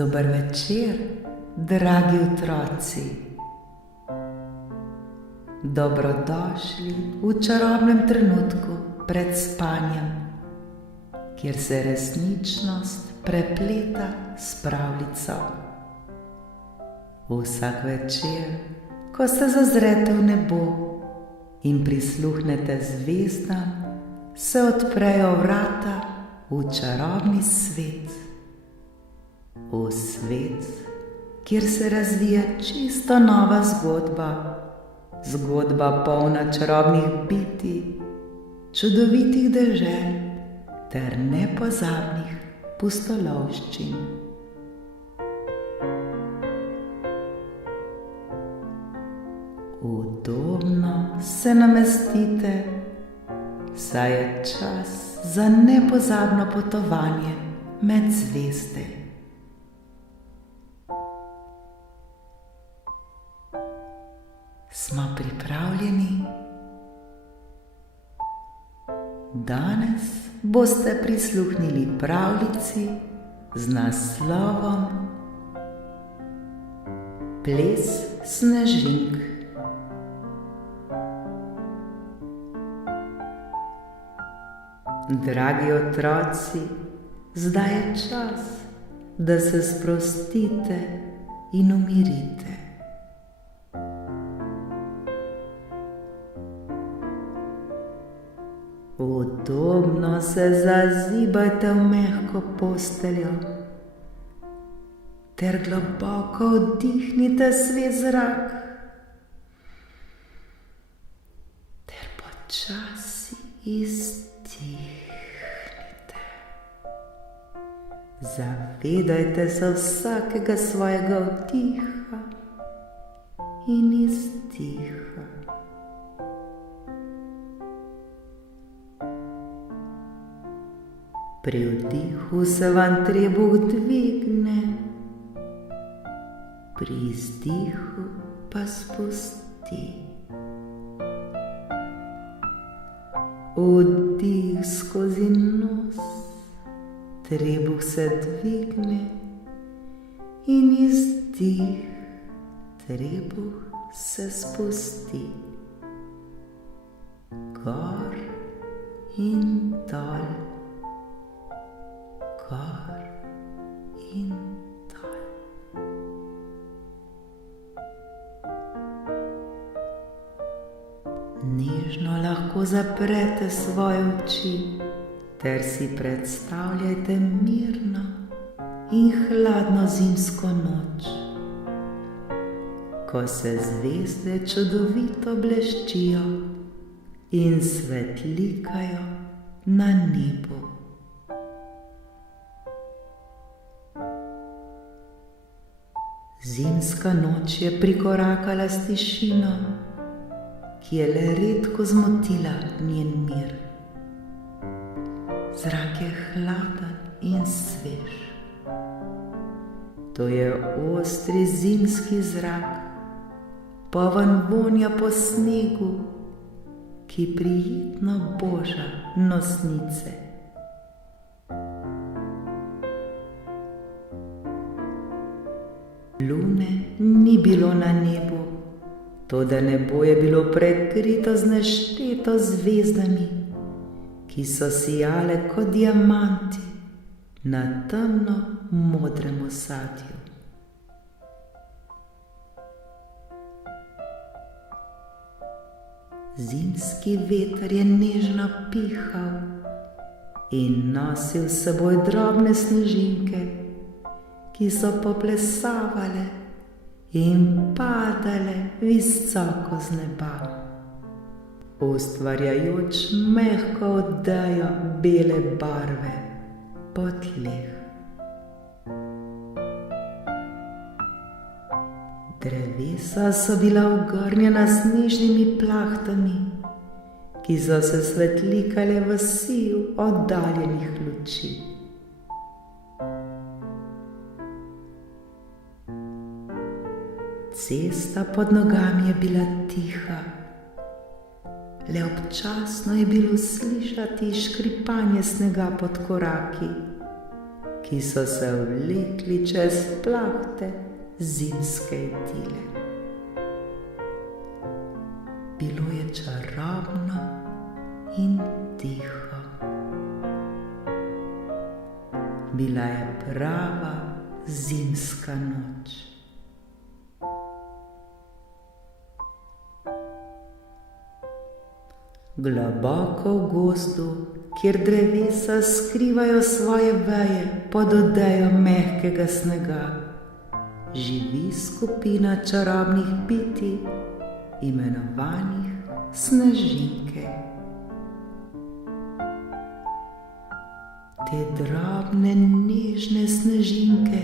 Dober večer, dragi otroci. Dobrodošli v čarobnem trenutku pred spanjem, kjer se resničnost prepleta s pravljico. Vsak večer, ko se zazrete v nebo in prisluhnete zvezdam, se odprejo vrata v čarobni svet. V svet, kjer se razvija čisto nova zgodba, zgodba polna čarobnih bitij, čudovitih dežel ter nepozabnih pustolovščin. Udobno se namestite, saj je čas za nepozabno potovanje med zvezde. Smo pripravljeni? Danes boste prisluhnili pravljici z naslovom Ples snežink. Dragi otroci, zdaj je čas, da se sprostite in umirite. Udobno se zazibajte v mehko posteljo ter globoko vdihnite svež zrak ter počasi izdihnite. Zavedajte se vsakega svojega vdiha in izdiha. Pri vdihu se vam trebuh dvigne, pri izdihu pa spusti. Vdih skozi nos, trebuh se dvigne in izdih, trebuh se spusti. Gor in dol. Gor in dol. Nežno lahko zaprete svoje oči ter si predstavljajte mirno in hladno zimsko noč, ko se zvezde čudovito bleščijo in svetlikajo na nebu. Zimska noč je prikorakala s tišino, ki je le redko zmotila njen mir. Zrak je hladen in svež. To je ostri zimski zrak, poln vonja po snegu, ki prijetno boža nosnice. Lune ni bilo na nebu, toda nebo je bilo prekrito z nešteto zvezdami, ki so sijale kot diamanti na temno modrem sadju. Zimski veter je nežno pihal in nosil s seboj drobne snežinke, ki so poplesavale in padale visoko z neba, ustvarjajoč mehko odejo bele barve po tleh. Drevesa so bila ogrnjena s snežnimi plahtami, ki so se svetlikale v siju oddaljenih luči. Cesta pod nogami je bila tiha, le občasno je bilo slišati škripanje snega pod koraki, ki so se vlekli čez plahte zimske idile. Bilo je čarobno in tiho. Bila je prava zimska noč. Globoko v gozdu, kjer drevesa skrivajo svoje veje pod odejo mehkega snega, živi skupina čarobnih bitij, imenovanih snežinke. Te drobne, nežne snežinke,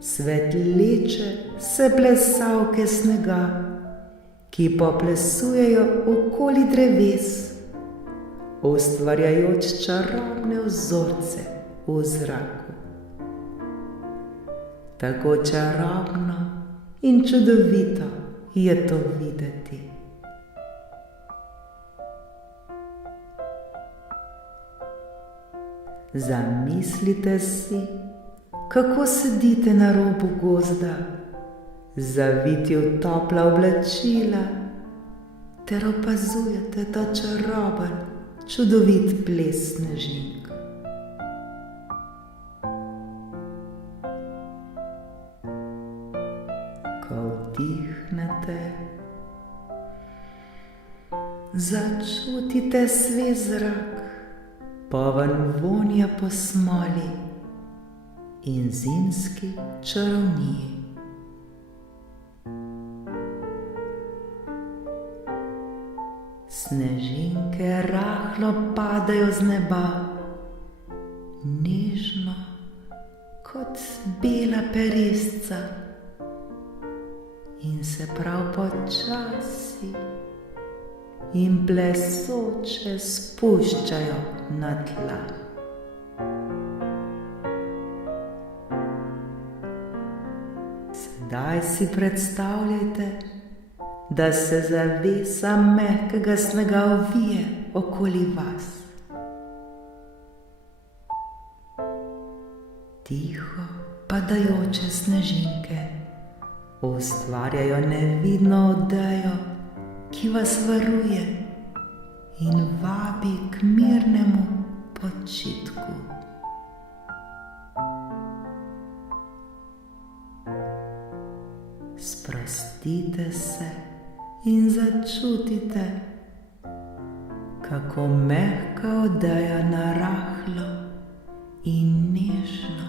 svetleče se plesavke snega, ki poplesujejo okoli dreves, ustvarjajoč čarobne vzorce v zraku. Tako čarobno in čudovito je to videti. Zamislite si, kako sedite na robu gozda, zaviti v topla oblačila, ter opazujete ta čaroben, čudovit ples snežink. Ko vdihnete, začutite svež zrak, poln vonja po smoli in zimski čarovniji. Snežinke rahlo padajo z neba, nežno kot bela peresca, in se prav počasi in plesoče spuščajo na tla. Sedaj si predstavljajte, da se zavesa mehkega snega ovije okoli vas. Tiho padajoče snežinke ustvarjajo nevidno odejo, ki vas varuje in vabi k mirnemu počitku. Sprostite se in začutite, kako mehka odeja narahlo in nežno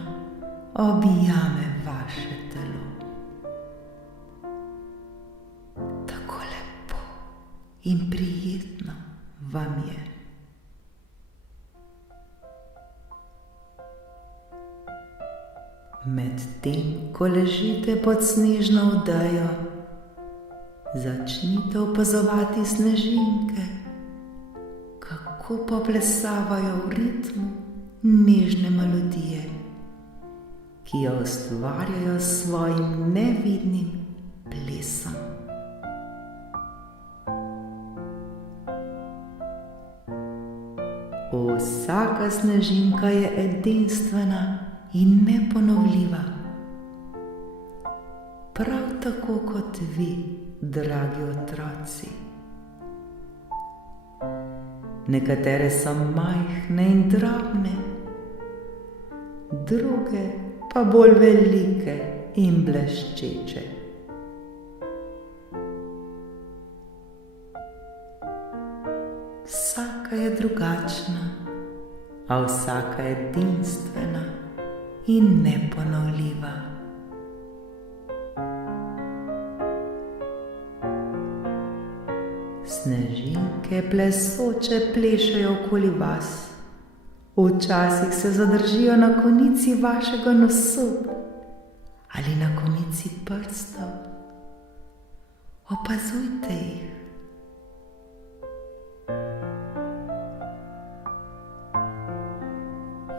objame vaše telo. Tako lepo in prijetno vam je. Medtem ko ležite pod snežno odejo, začnite opazovati snežinke, kako poplesavajo v ritmu nežne melodije, ki jo ustvarjajo s svojim nevidnim plesom. Vsaka snežinka je edinstvena in neponovljiva, prav tako kot vi, dragi otroci. Nekatere so majhne in drobne, druge pa bolj velike in bleščeče. Vsaka je drugačna, a vsaka je edinstvena in neponovljiva. Snežinke plesoče plešejo okoli vas, včasih se zadržijo na konici vašega nosu ali na konici prstov. Opazujte jih.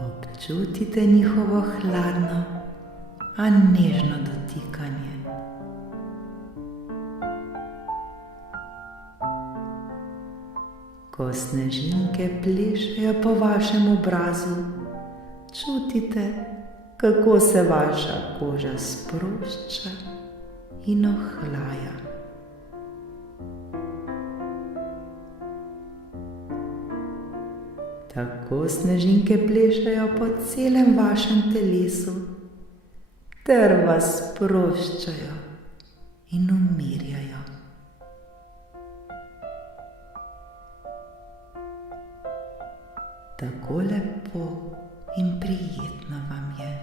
Občutite njihovo hladno, a nežno dotikanje. Ko snežinke plešejo po vašem obrazu, čutite, kako se vaša koža sprošča in ohlaja. Tako snežinke plešejo po celem vašem telesu ter vas sproščajo in umirjajo. Tako lepo in prijetno vam je.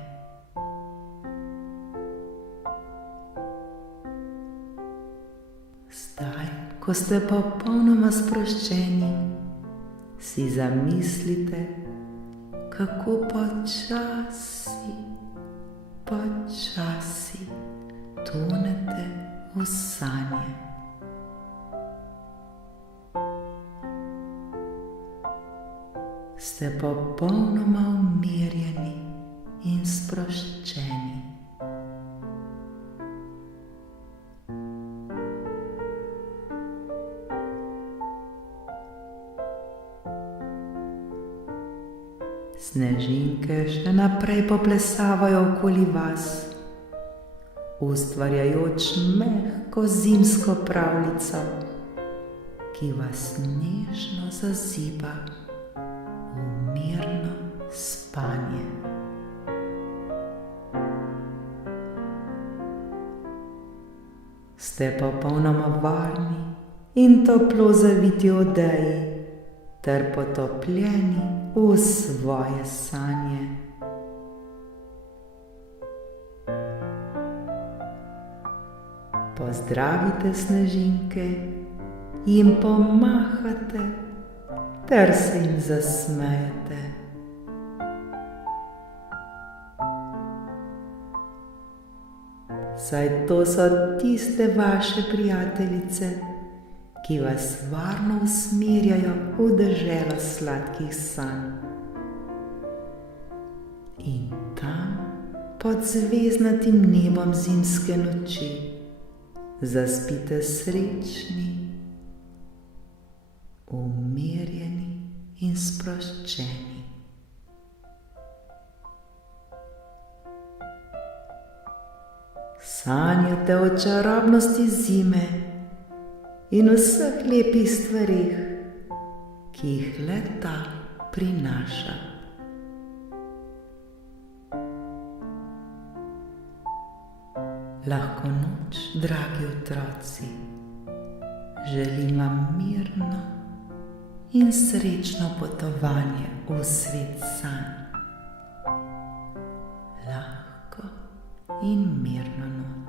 Zdaj, ko ste popolnoma sproščeni, si zamislite, kako počasi tonete v sanje. Ste popolnoma umirjeni in sproščeni. Snežinke še naprej poplesavajo okoli vas, ustvarjajoč mehko zimsko pravljico, ki vas nežno zaziba v mirno spanje. Ste popolnoma varni in toplo zaviti v odeji ter potopljeni v svoje sanje. Pozdravite snežinke, jim pomahate ter se jim zasmejete. Saj to so tiste vaše prijateljice, ki vas varno usmerjajo v deželo sladkih sanj. In tam, pod zvezdnatim nebom zimske noči, zaspite srečni, umirjeni in sproščeni. Sanjate o čarobnosti zime in vseh lepih stvareh, ki jih le-ta prinaša. Lahko noč, dragi otroci, želim vam mirno in srečno potovanje v svet sanj. Lahko in mirno noč.